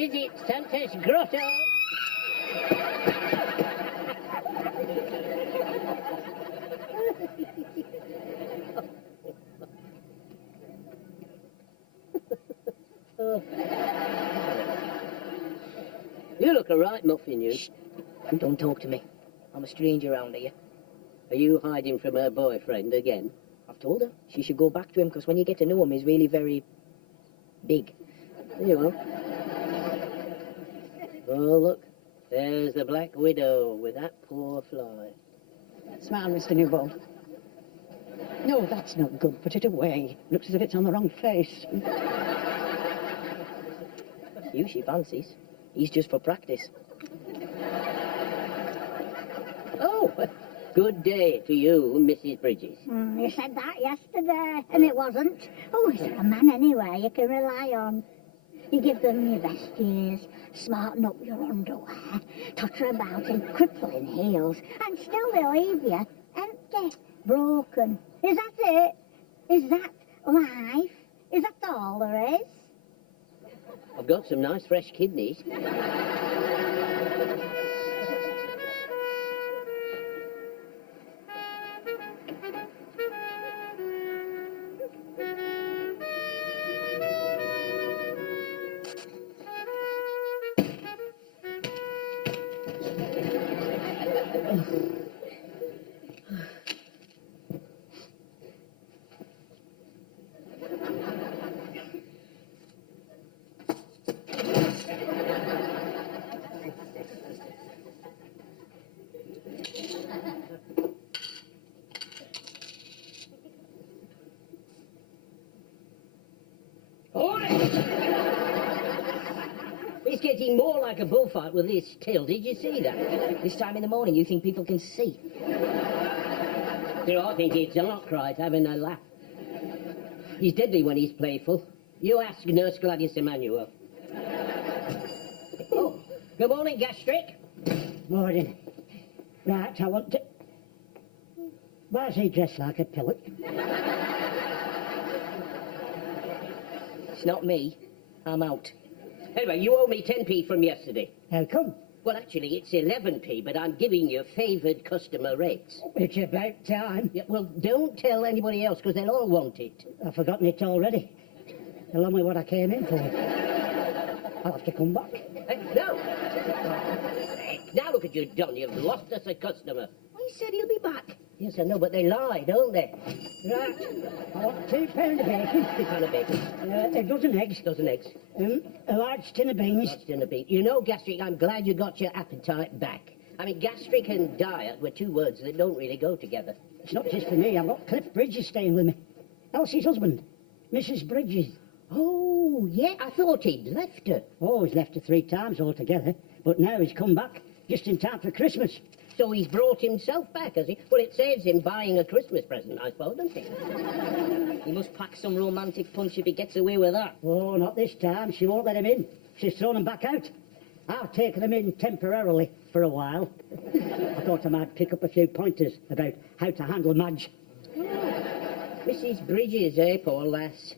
visit Santa's grotto. Oh. You look a right muffin, you. Shh. Don't talk to me. I'm a stranger around here. Are you hiding from her boyfriend again? I've told her she should go back to him because when you get to know him, he's really very big. There you are. Oh, look. There's the Black Widow with that poor fly. Smile, Mr. Newbold. No, that's not good. Put it away. Looks as if it's on the wrong face. You she fancies. He's just for practice. Oh, good day to you, Mrs. Bridges. You said that yesterday, and it wasn't. Oh, is there a man anyway you can rely on? You give them your best years, smarten up your underwear, totter about in crippling heels, and still they leave you empty, broken. Is that it? Is that life? Is that all there is? I've got some nice fresh kidneys. It's getting more like a bullfight with this tail. Did you see that? This time in the morning, you think people can see? I think it's Arkwright having a laugh. He's deadly when he's playful. You ask Nurse Gladys Emanuel. Oh, good morning, Gastric. Morning. Right, I want to... Why's he dressed like a pillock? It's not me. I'm out. Anyway, you owe me 10p from yesterday. How come? Well, actually, it's 11p, but I'm giving you favoured customer rates. It's about time. Yeah, well, don't tell anybody else, because they'll all want it. I've forgotten it already. Along with what I came in for. I'll have to come back. No! Now look at you, Don. You've lost us a customer. He said he'll be back. Yes, I know, but they lie, don't they? Right. I want £2 of bacon. £2 of bacon. A dozen eggs. Dozen eggs. A large tin of beans. Large tin of beans. You know, Gastric, I'm glad you got your appetite back. I mean, gastric and diet were two words that don't really go together. It's not just for me. I've got Cliff Bridges staying with me. Elsie's husband, Mrs. Bridges. Oh, yeah, I thought he'd left her. Oh, he's left her 3 times altogether. But now he's come back, just in time for Christmas. So he's brought himself back, has he? Well, it saves him buying a Christmas present, I suppose, doesn't it? He must pack some romantic punch if he gets away with that. Oh, not this time. She won't let him in. She's thrown him back out. I've taken him in temporarily for a while. I thought I might pick up a few pointers about how to handle Madge. Mrs. Bridges, eh, poor lass?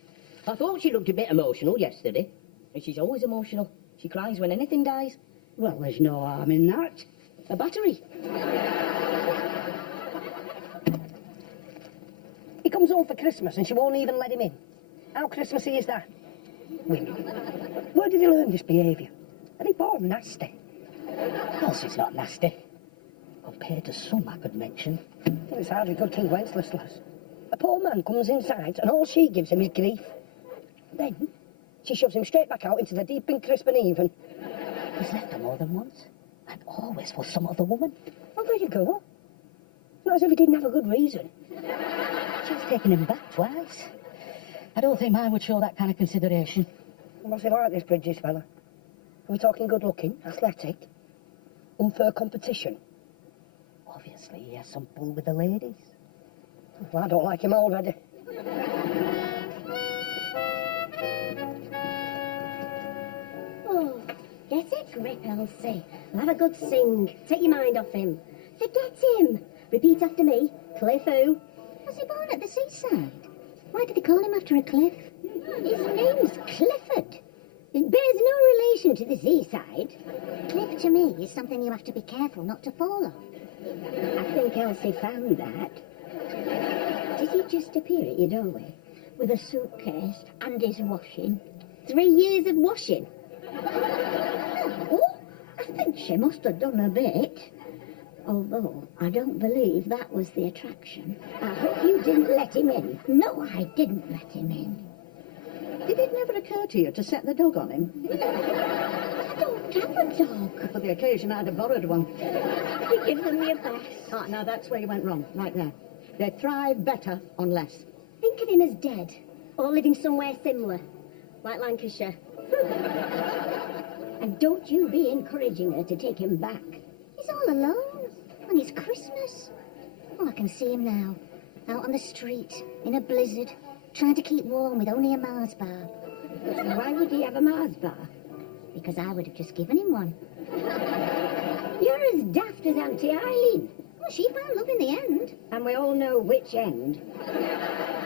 I thought she looked a bit emotional yesterday. And she's always emotional. She cries when anything dies. Well, there's no harm in that. A battery. He comes home for Christmas and she won't even let him in. How Christmassy is that? Women. Where did he learn this behaviour? Are they born nasty? Elsie's not nasty. Compared to some I could mention. Well, it's hardly good King Wenceslas. A poor man comes inside and all she gives him is grief. Then she shoves him straight back out into the deep and crisp and even. He's left her more than once. And always for some other woman. Well, there you go. Not as if he didn't have a good reason. She's taken him back twice. I don't think mine would show that kind of consideration. What's he like, this Bridges fella? Are we talking good looking, athletic, unfair competition? Obviously, he has some pull with the ladies. Well, I don't like him already. Oh, get a grip, Elsie. Have a good sing. Take your mind off him. Forget him. Repeat after me. Cliff who? Was he born at the seaside? Why did they call him after a cliff? His name's Clifford. It bears no relation to the seaside. Cliff, to me, is something you have to be careful not to fall on. I think Elsie found that. Did he just appear at your doorway with a suitcase and his washing? 3 years of washing? Oh, I think she must have done a bit. Although I don't believe that was the attraction. I hope you didn't let him in. No, I didn't let him in. Did it never occur to you to set the dog on him? I don't have a dog. For the occasion, I'd have borrowed one. You give them your best. Ah, now that's where you went wrong, right there. They thrive better on less. Think of him as dead, or living somewhere similar, like Lancashire. And don't you be encouraging her to take him back. He's all alone, and it's Christmas. Oh, I can see him now, out on the street, in a blizzard, trying to keep warm with only a Mars bar. Why would he have a Mars bar? Because I would have just given him one. You're as daft as Auntie Eileen. Well, she found love in the end. And we all know which end.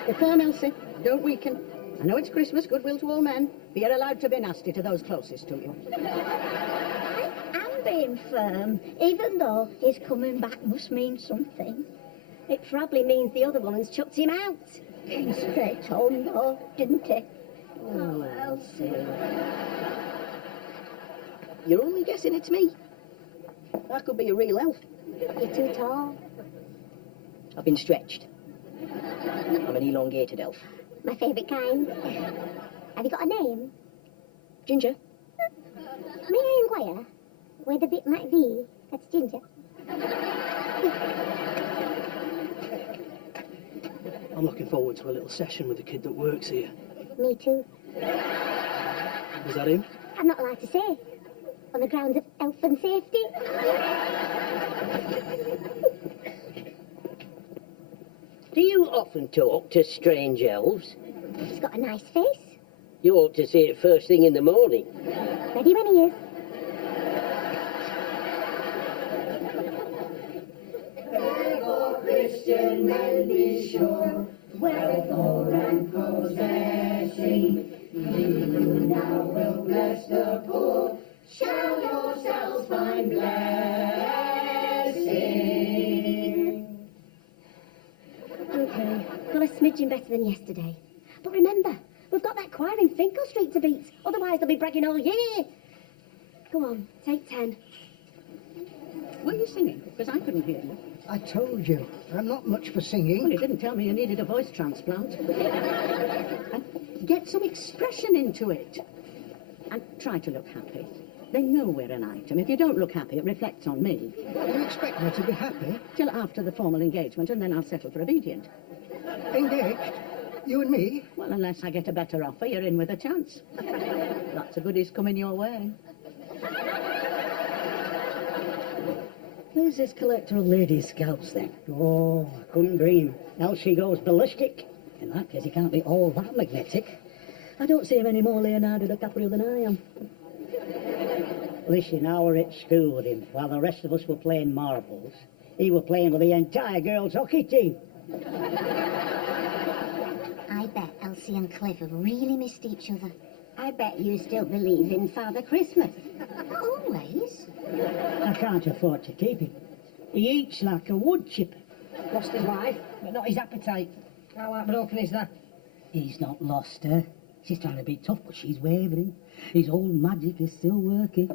Be firm, Elsie. Don't weaken. I know it's Christmas, goodwill to all men, but you're allowed to be nasty to those closest to you. I'm being firm, even though his coming back must mean something. It probably means the other woman's chucked him out. Came straight home, though, didn't he? Oh, Elsie. You're only guessing it's me. That could be a real elf. You're too tall. I've been stretched. I'm an elongated elf. My favourite kind. Have you got a name? Ginger? May I inquire where the bit might be? That's Ginger. I'm looking forward to a little session with the kid that works here. Me too. Was that him? I'm not allowed to say. On the grounds of health and safety. Do you often talk to strange elves? He's got a nice face. You ought to see it first thing in the morning. Ready when he is. Christian men be sure, wherefore and possessing, you now will bless the poor, shall yourselves find blessing. Okay, got a smidgen better than yesterday. But remember, we've got that choir in Finkel Street to beat. Otherwise they'll be bragging all year. Go on, take 10. Were you singing? Because I couldn't hear you. I told you, I'm not much for Well, singing. you didn't tell me you needed a voice transplant. And get some expression into it. And try to look happy. They know we're an item. If you don't look happy, it reflects on me. You expect me to be happy? Till after the formal engagement, and then I'll settle for obedient. Engaged? You and me? Well, unless I get a better offer, you're in with a chance. Lots of goodies coming your way. Where's this collector of ladies' scalps, then? Oh, I couldn't dream. Elsie goes ballistic. In that case, he can't be all that magnetic. I don't see him any more Leonardo DiCaprio than I am. Listen, I were at school with him while the rest of us were playing marbles. He were playing with the entire girls' hockey team. I bet Elsie and Cliff have really missed each other. I bet you still believe in Father Christmas. Not always. I can't afford to keep him. He eats like a wood chipper. Lost his wife, but not his appetite. How heartbroken is that? He's not lost her. She's trying to be tough, but she's wavering. His old magic is still working.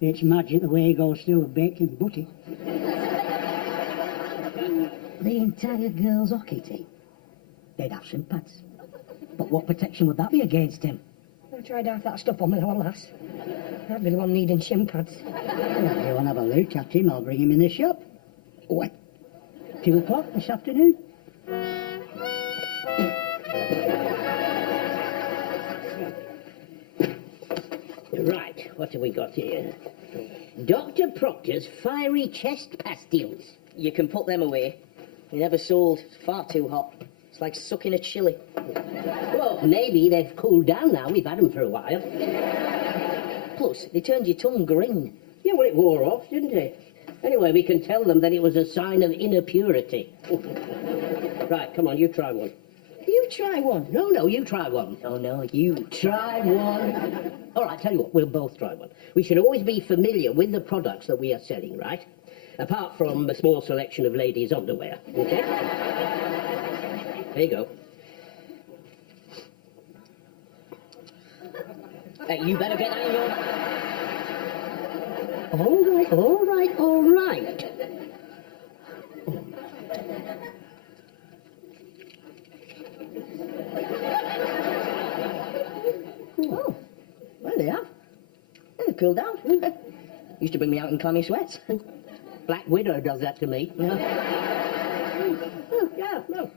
It's magic the way he goes through a baking butty. The entire girls' hockey team. They'd have shin pads. But what protection would that be against him? I tried half that stuff on with our lass. I'd be the one needing shin pads. Well, you want to have a look at him? I'll bring him in the shop. What? 2 o'clock this afternoon? Right, what have we got here? Dr. Proctor's fiery chest pastilles. You can put them away. They never sold. Far too hot. It's like sucking a chili. Well, maybe they've cooled down now. We've had them for a while. Plus, they turned your tongue green. Yeah, well, it wore off, didn't it? Anyway, we can tell them that it was a sign of inner purity. Right, come on, you try one. Do you You try one. No, you try one. Oh, no, you. Try one. All right, tell you what, we'll both try one. We should always be familiar with the products that we are selling, right? Apart from a small selection of ladies' underwear, okay? There you go. Hey, you better get that in your... All right. Oh, well, they have. They've cooled down. Used to bring me out in clammy sweats. Black Widow does that to me. Yeah, no.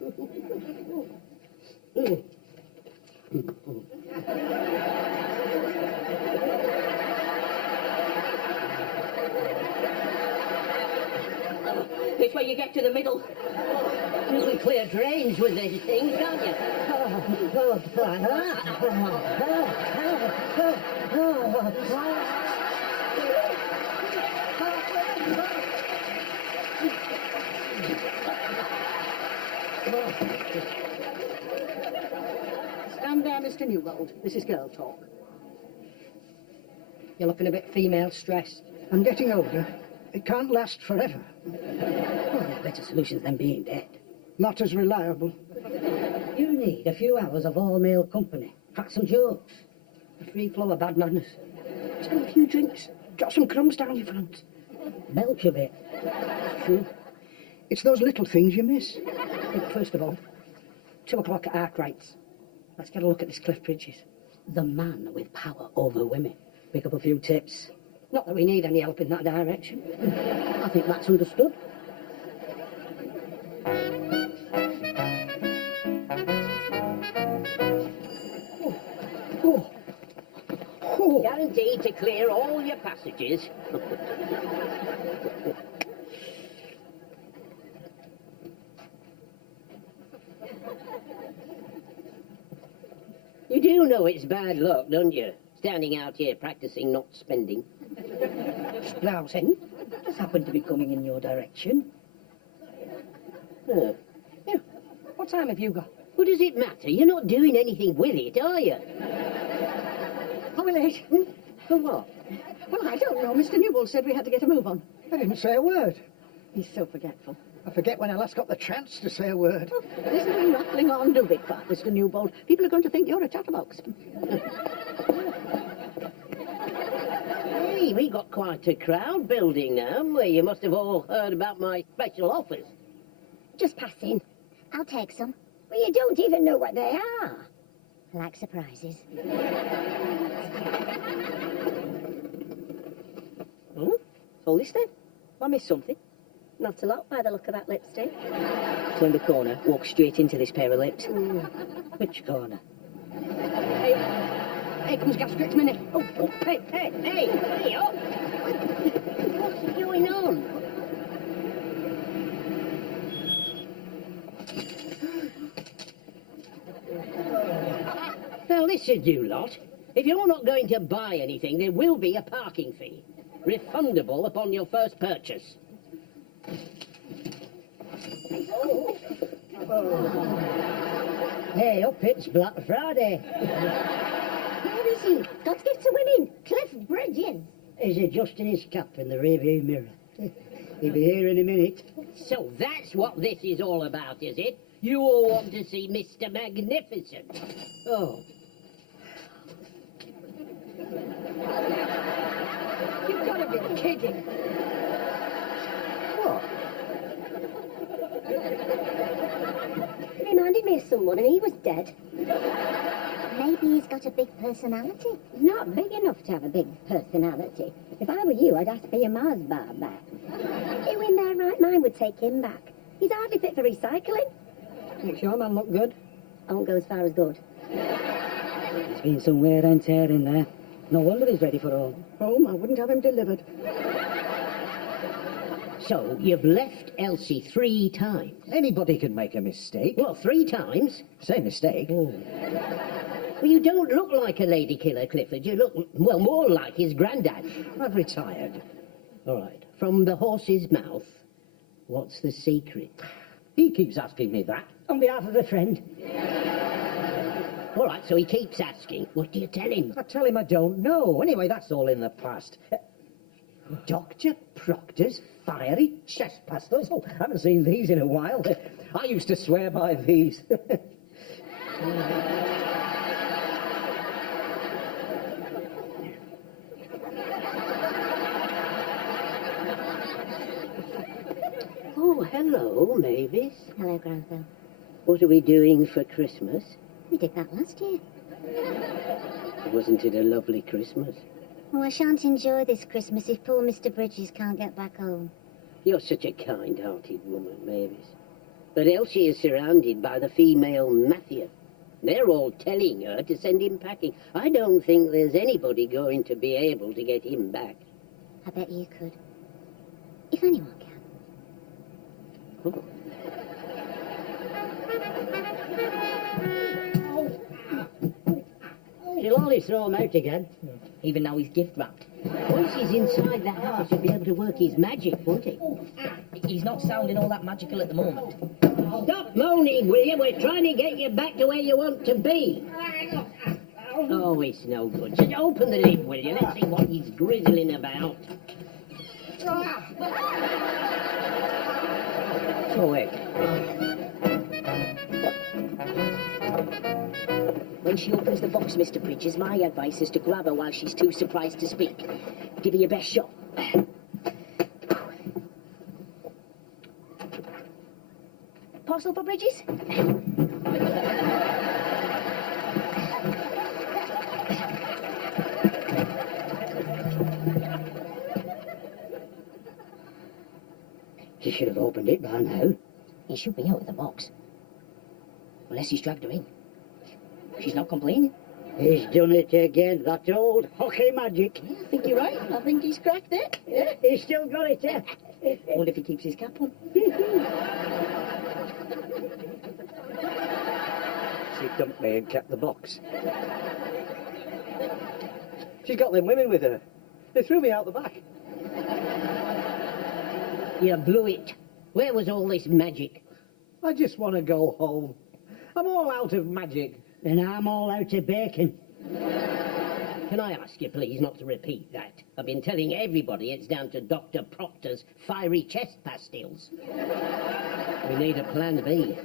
This way you get to the middle. You can clear drains with these things, can't you? Stand there, Mr. Newbold. This is girl talk. You're looking a bit female stressed. I'm getting older. It can't last forever. Well, there's better solutions than being dead. Not as reliable. You need a few hours of all-male company. Crack some jokes. A free flow of bad madness. Just have a few drinks. Got some crumbs down your front. Belch a bit. True. It's those little things you miss. Look, first of all, 2 o'clock at Arkwright's. Let's get a look at this Cliff Bridges. The man with power over women. Pick up a few tips. Not that we need any help in that direction. I think that's understood. Guaranteed to clear all your passages. You do know it's bad luck, don't you? Standing out here practicing not spending. Browsing. Just happened to be coming in your direction. Huh. Yeah. What time have you got? What does it matter? You're not doing anything with it, are you? Are we late? For what? Well, I don't know. Mr. Newbold said we had to get a move on. I didn't say a word. He's so forgetful. I forget when I last got the chance to say a word. Listen to him rattling on, do big part, Mr. Newbold. People are going to think you're a chatterbox. Hey, we got quite a crowd building now, haven't we? You must have all heard about my special offers. Just pass in. I'll take some. Well, you don't even know what they are. I like surprises. Hold this then. I missed something. Not a lot by the look of that lipstick. Turn the corner, walk straight into this pair of lips. Which corner? Here comes Gastric's minute. Oh, hey, up! What's going on? Now listen, you lot. If you're not going to buy anything, there will be a parking fee. Refundable upon your first purchase. Hey, up, it's Black Friday. Where is he? Got to get to women. Cliff Bridges. Is adjusting his cap in the rearview mirror. He'll be here in a minute. So that's what this is all about, is it? You all want to see Mr. Magnificent. Oh. You've got to be kidding. What? It reminded me of someone and he was dead. Maybe he's got a big personality. Not big enough to have a big personality. If I were you, I'd ask for your Mars bar back. Who in their right mind would take him back? He's hardly fit for recycling. Makes your man look good. I won't go as far as good. There's been some wear and tear in there. No wonder he's ready for home. Home, I wouldn't have him delivered. So you've left Elsie 3 times? Anybody can make a mistake. Well, 3 times? Same mistake. Oh. Well, you don't look like a lady killer, Clifford. You look, well, more like his granddad. I've retired. All right. From the horse's mouth, what's the secret? He keeps asking me that. On behalf of a friend. All right, so he keeps asking. What do you tell him? I tell him I don't know. Anyway, that's all in the past. Dr. Proctor's fiery chest pastilles? Oh, I haven't seen these in a while. I used to swear by these. Oh, hello, Mavis. Hello, Granville. What are we doing for Christmas? We did that last year. Wasn't it a lovely Christmas? Oh, I shan't enjoy this Christmas if poor Mr. Bridges can't get back home. You're such a kind-hearted woman, Mavis. But Elsie is surrounded by the female mafia. They're all telling her to send him packing. I don't think there's anybody going to be able to get him back. I bet you could. If anyone can. Oh. She'll only throw him out again. Even now he's gift wrapped. Once he's inside the house, he'll be able to work his magic, won't he? He's not sounding all that magical at the moment. Stop moaning, will you? We're trying to get you back to where you want to be. Oh, it's no good. Just open the lid, will you? Let's see what he's grizzling about. Go away. When she opens the box, Mr. Bridges, my advice is to grab her while she's too surprised to speak. Give her your best shot. Parcel for Bridges? She should have opened it by now. He should be out of the box. Unless he's dragged her in. She's not complaining. He's done it again, that old hockey magic. I think you're right. I think he's cracked it. Yeah. He's still got it, yeah. Wonder if he keeps his cap on. She dumped me and kept the box. She's got them women with her. They threw me out the back. You blew it. Where was all this magic? I just want to go home. I'm all out of magic. And I'm all out of bacon. Can I ask you, please, not to repeat that? I've been telling everybody it's down to Dr. Proctor's fiery chest pastilles. We need a plan B.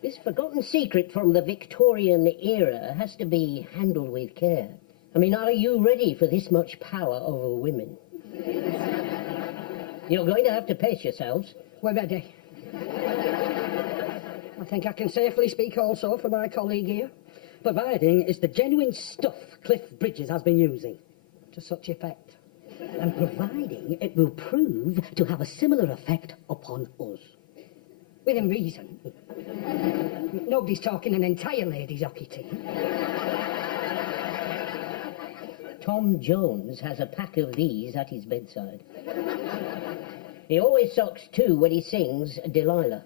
This forgotten secret from the Victorian era has to be handled with care. I mean, are you ready for this much power over women? You're going to have to pace yourselves. We're ready. I think I can safely speak also for my colleague here. Providing it's the genuine stuff Cliff Bridges has been using. To such effect. And providing it will prove to have a similar effect upon us. Within reason. Nobody's talking an entire ladies' hockey team. Tom Jones has a pack of these at his bedside. He always socks two when he sings Delilah.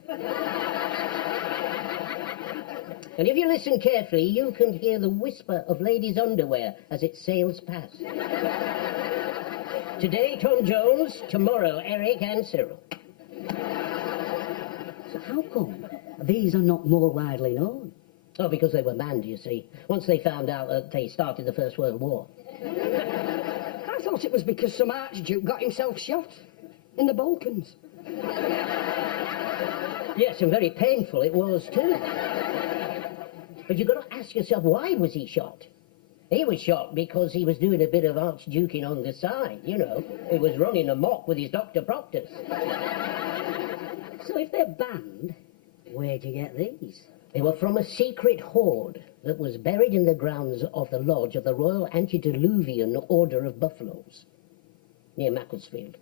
And if you listen carefully, you can hear the whisper of ladies' underwear as it sails past. Today, Tom Jones. Tomorrow, Eric and Cyril. So how come these are not more widely known? Oh, because they were banned, you see. Once they found out that they started the First World War. I thought it was because some archduke got himself shot in the Balkans. Yes, and very painful it was, too. But you've got to ask yourself, why was he shot? He was shot because he was doing a bit of archduking on the side, you know. He was running amok with his Dr. Proctors. So if they're banned, where'd you get these? They were from a secret hoard that was buried in the grounds of the lodge of the Royal Antediluvian Order of Buffaloes, near Macclesfield.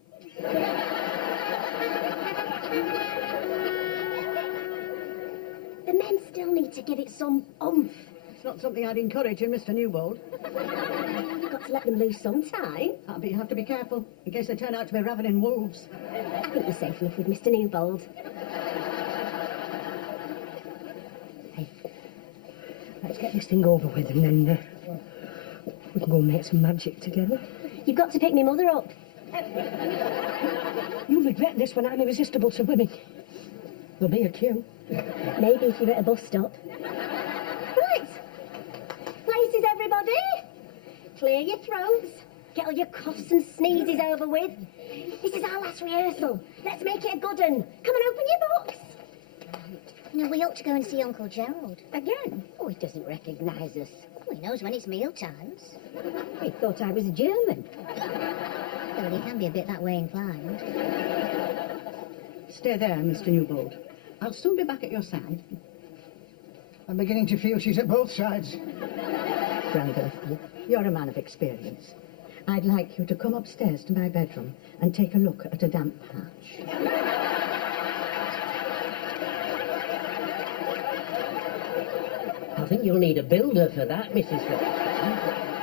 The men still need to give it some oomph. It's not something I'd encourage in Mr. Newbold. You've got to let them loose sometime. You have to be careful, in case they turn out to be ravening wolves. I think you're safe enough with Mr. Newbold. Let's get this thing over with and then we can go and make some magic together. You've got to pick me mother up. You'll regret this when I'm irresistible to women. There'll be a queue. Maybe if you're at a bus stop. Right. Places, everybody. Clear your throats. Get all your coughs and sneezes over with. This is our last rehearsal. Let's make it a good one. Come and open your box. No, we ought to go and see Uncle Gerald. Again? Oh, he doesn't recognise us. Oh, he knows when it's meal times. He thought I was German. Well, he can be a bit that way inclined. Stay there, Mr. Newbold. I'll soon be back at your side. I'm beginning to feel she's at both sides. Granville, you're a man of experience. I'd like you to come upstairs to my bedroom and take a look at a damp patch. I think you'll need a builder for that, Mrs. Featherstone.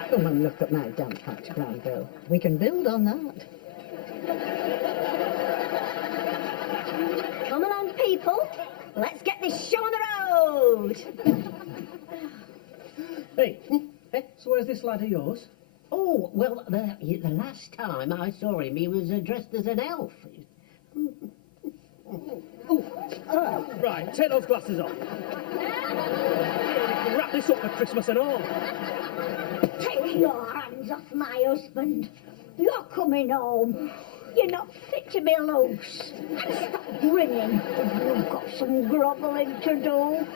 Come and look at my damp patch, Granville. We can build on that. Come along, people. Let's get this show on the road. Hey, so where's this lad of yours? Oh, well, the last time I saw him, he was dressed as an elf. Right, take those glasses off. Wrap this up for Christmas and all. Take your hands off my husband. You're coming home. You're not fit to be loose. Stop grinning. You've got some grovelling to do.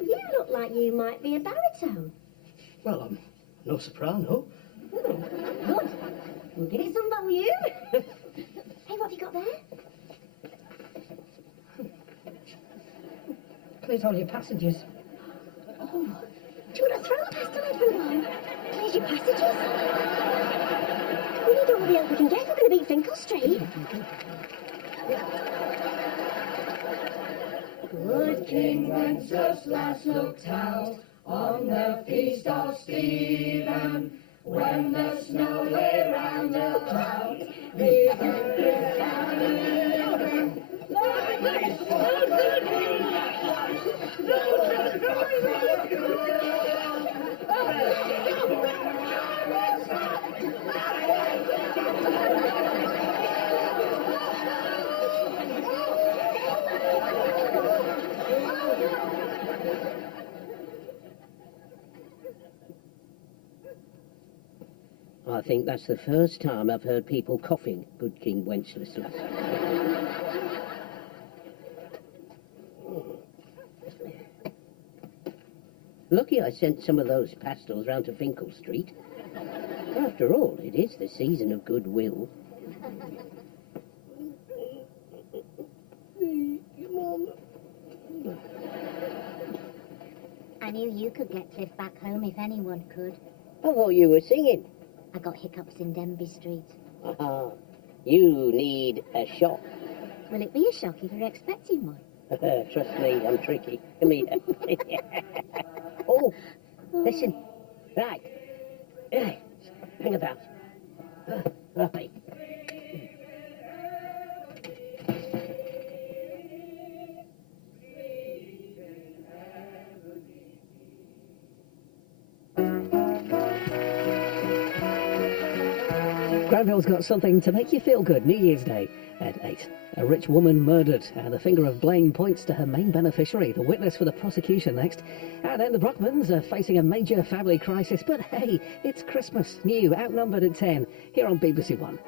You look like you might be a baritone. Well, I'm no soprano. Good. We'll give it some volume. Hey, what have you got there? Clears all your passages. Oh, do you want to throw past the everyone? Clears your passages? We need all the help we can get if we're going to beat Finkel Street. Good King Wenceslas looked out on the feast of Stephen, when the snow lay round the clouds, we heard this sound. I think that's the first time I've heard people coughing, good King Wenceslas. Lucky I sent some of those pastels round to Finkel Street. After all, it is the season of goodwill. I knew you could get Cliff back home if anyone could. I thought you were singing. I got hiccups in Denby Street. Aha. You need a shock. Will it be a shock if you're expecting one? Trust me, I'm tricky. Come here. Oh, listen. Right. Right. Hang about. Right. Granville's got something to make you feel good. New Year's Day at 8. A rich woman murdered, and the finger of blame points to her main beneficiary, the witness for the prosecution next. And then the Brockmans are facing a major family crisis. But hey, it's Christmas, new, outnumbered at 10, here on BBC One.